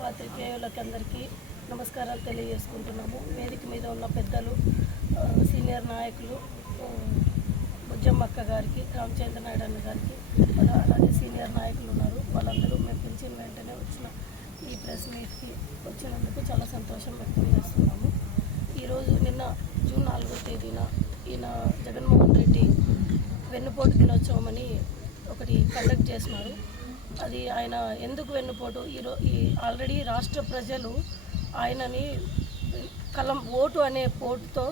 పాత్రికేయులకి అందరికీ నమస్కారాలు తెలియజేసుకుంటున్నాము. వేదిక మీద ఉన్న పెద్దలు, సీనియర్ నాయకులు, బుజ్జమ్మక్క గారికి, రామచంద్ర నాయుడు అన్న గారికి, అలాగే సీనియర్ నాయకులు ఉన్నారు. వాళ్ళందరూ మేము పిలిచిన వెంటనే వచ్చిన ఈ ప్రెస్ మీట్కి వచ్చినందుకు చాలా సంతోషం వ్యక్తం చేస్తున్నాము. ఈరోజు నిన్న జూన్ 4వ తేదీన ఈయన జగన్మోహన్ రెడ్డి వెన్నుపోటు దినోత్సవం అని ఒకటి కండక్ట్ చేసినారు. అది ఆయన ఎందుకు వెన్నుపోటు, ఆల్రెడీ రాష్ట్ర ప్రజలు ఆయనని ఓటు అనే పోటుతో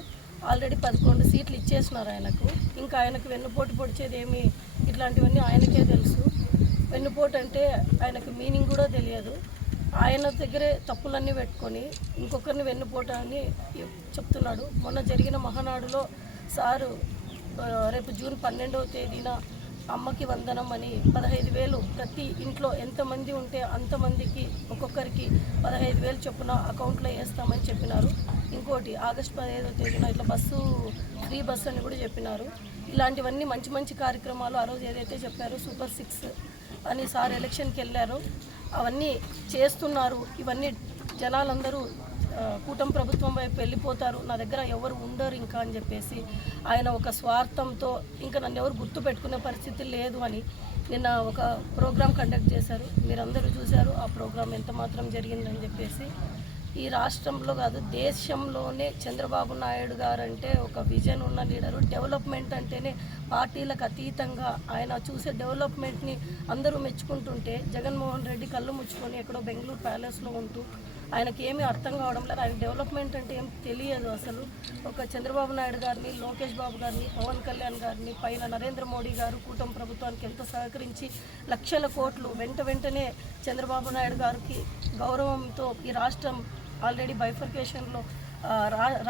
ఆల్రెడీ 11 సీట్లు ఇచ్చేసినారు ఆయనకు. ఇంకా ఆయనకు వెన్నుపోటు పొడిచేది ఏమి, ఇట్లాంటివన్నీ ఆయనకే తెలుసు. వెన్నుపోటు అంటే ఆయనకు మీనింగ్ కూడా తెలియదు. ఆయన దగ్గరే తప్పులన్నీ పెట్టుకొని ఇంకొకరిని వెన్నుపోటు అని చెప్తున్నాడు. మొన్న జరిగిన మహానాడులో సారు రేపు జూన్ 12వ తేదీన అమ్మకి వందనం అని 15,000 ప్రతి ఇంట్లో ఎంతమంది ఉంటే అంతమందికి ఒక్కొక్కరికి 15,000 చొప్పున అకౌంట్లో వేస్తామని చెప్పినారు. ఇంకోటి ఆగస్టు 15వ తేదీన ఇట్లా ఫ్రీ బస్సు అని కూడా చెప్పినారు. ఇలాంటివన్నీ మంచి మంచి కార్యక్రమాలు ఆ రోజు ఏదైతే చెప్పారో సూపర్ 6 అని సార్ ఎలక్షన్కి వెళ్ళారు, అవన్నీ చేస్తున్నారు. ఇవన్నీ జనాలందరూ కూటమి ప్రభుత్వం వైపు వెళ్ళిపోతారు, నా దగ్గర ఎవరు ఉండరు ఇంకా అని చెప్పేసి ఆయన ఒక స్వార్థంతో ఇంకా నన్ను ఎవరు గుర్తు పెట్టుకునే పరిస్థితి లేదు అని నిన్న ఒక ప్రోగ్రాం కండక్ట్ చేశారు. మీరందరూ చూశారు ఆ ప్రోగ్రాం ఎంత మాత్రం జరిగిందని చెప్పేసి. ఈ రాష్ట్రంలో కాదు, దేశంలోనే చంద్రబాబు నాయుడు గారు అంటే ఒక విజన్ ఉన్న లీడరు. డెవలప్మెంట్ అంటేనే పార్టీలకు అతీతంగా ఆయన చూసే డెవలప్మెంట్ని అందరూ మెచ్చుకుంటుంటే జగన్మోహన్ రెడ్డి కళ్ళు ముచ్చుకొని ఎక్కడో బెంగళూరు ప్యాలెస్లో ఉంటూ ఆయనకి ఏమీ అర్థం కావడం లేదు. ఆయన డెవలప్మెంట్ అంటే ఏం తెలియదు అసలు. ఒక చంద్రబాబు నాయుడు గారిని, లోకేష్ బాబు గారిని, పవన్ కళ్యాణ్ గారిని, పైన నరేంద్ర మోడీ గారు కూటమి ప్రభుత్వానికి ఎంత సహకరించి లక్షల కోట్లు వెంటనే చంద్రబాబు నాయుడు గారికి గౌరవంతో ఈ రాష్ట్రం ఆల్రెడీ బైఫర్కేషన్లో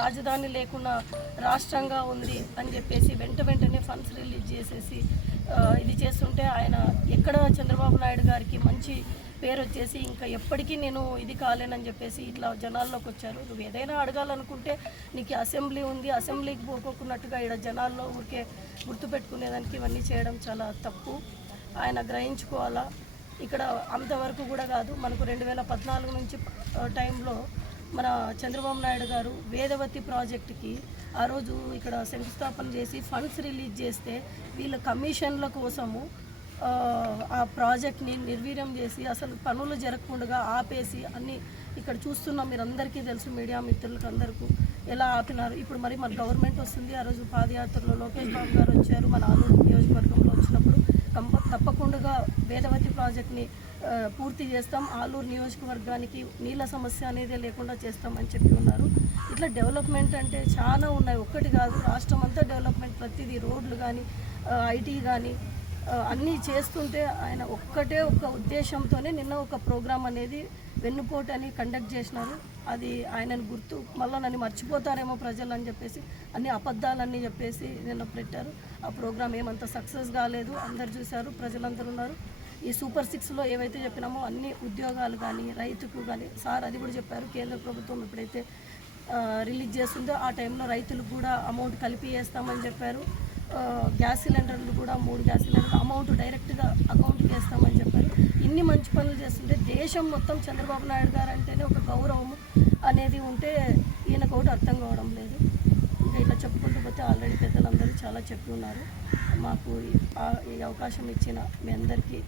రాజధాని లేకుండా రాష్ట్రంగా ఉంది అని చెప్పేసి వెంటనే ఫండ్స్ రిలీజ్ చేసేసి ఇది చేస్తుంటే ఆయన ఎక్కడ చంద్రబాబు నాయుడు గారికి మంచి పేరు వచ్చేసి ఇంకా ఎప్పటికీ నేను ఇది కాలేనని చెప్పేసి ఇట్లా జనాల్లోకి వచ్చారు. నువ్వు ఏదైనా అడగాలనుకుంటే నీకు అసెంబ్లీ ఉంది, అసెంబ్లీకి పోకోకున్నట్టుగా ఇక్కడ జనాల్లో ఊరికే గుర్తుపెట్టుకునేదానికి ఇవన్నీ చేయడం చాలా తప్పు. ఆయన గ్రహించుకోవాలా. ఇక్కడ అంతవరకు కూడా కాదు, మనకు 2014 నుంచి టైంలో మన చంద్రబాబు నాయుడు గారు వేదవతి ప్రాజెక్టుకి ఆ రోజు ఇక్కడ శంకుస్థాపన చేసి ఫండ్స్ రిలీజ్ చేస్తే వీళ్ళ కమిషన్ల కోసము ఆ ప్రాజెక్ట్ని నిర్వీర్యం చేసి అసలు పనులు జరగకుండా ఆపేసి అన్నీ ఇక్కడ చూస్తున్నాం. మీరు అందరికీ తెలుసు, మీడియా మిత్రులకు అందరికీ ఎలా ఆపినారు. ఇప్పుడు మరి మన గవర్నమెంట్ వస్తుంది. ఆ రోజు పాదయాత్రలో లోకేష్ బాబు గారు వచ్చారు. మన ఆలూరు నియోజకవర్గంలో వచ్చినప్పుడు తప్పకుండా వేదవతి ప్రాజెక్ట్ని పూర్తి చేస్తాం, ఆలూరు నియోజకవర్గానికి నీళ్ళ సమస్య అనేది లేకుండా చేస్తామని చెప్పి ఉన్నారు. ఇట్లా డెవలప్మెంట్ అంటే చాలా ఉన్నాయి, ఒక్కటి కాదు. రాష్ట్రం అంతా డెవలప్మెంట్, ప్రతిదీ రోడ్లు కానీ ఐటీ కానీ అన్నీ చేస్తుంటే ఆయన ఒక్క ఉద్దేశంతోనే నిన్న ఒక ప్రోగ్రాం అనేది వెన్నుపోటు అని కండక్ట్ చేసినారు. అది ఆయనను మళ్ళీ నన్ను మర్చిపోతారేమో ప్రజలు అని చెప్పేసి అన్ని అబద్ధాలన్నీ చెప్పేసి నిన్న పెట్టారు. ఆ ప్రోగ్రాం ఏమంత సక్సెస్ కాలేదు, అందరు చూశారు, ప్రజలందరూ ఉన్నారు. ఈ సూపర్ 6లో ఏవైతే చెప్పినామో అన్ని ఉద్యోగాలు కానీ రైతుకు కానీ సార్ అది కూడా చెప్పారు. కేంద్ర ప్రభుత్వం ఎప్పుడైతే రిలీజ్ చేస్తుందో ఆ టైంలో రైతులకు కూడా అమౌంట్ కలిపి వేస్తామని చెప్పారు. గ్యాస్ సిలిండర్లు కూడా 3 గ్యాస్ సిలిండర్లు అమౌంట్ డైరెక్ట్గా అకౌంట్కి వేస్తామని చెప్పారు. ఇన్ని మంచి పనులు చేస్తుంటే దేశం మొత్తం చంద్రబాబు నాయుడు గారు అంటేనే ఒక గౌరవం అనేది ఉంటే ఈయనకు ఒకటి అర్థం కావడం లేదు. ఇంకా ఇట్లా చెప్పుకుంటూ పోతే ఆల్రెడీ పెద్దలందరూ చాలా చెప్పి ఉన్నారు. మాకు ఈ అవకాశం ఇచ్చిన మీ అందరికీ